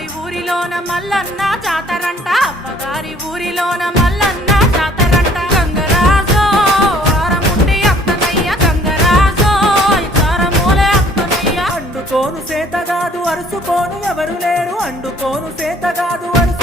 అవ్వగారి ఊరిలోన మల్లన్న జాతరంట అవ్వగారి ఊరిలోన మల్లన్న జాతరంట గంగరాజో ఆరముండి అత్తనయ్య గంగరాజో ఇతారమూలే అత్తనయ్య అండుకోను సేతగాదు అరుసుకోను ఎవరు లేరు అండుకోను సేతగాదు అరుసు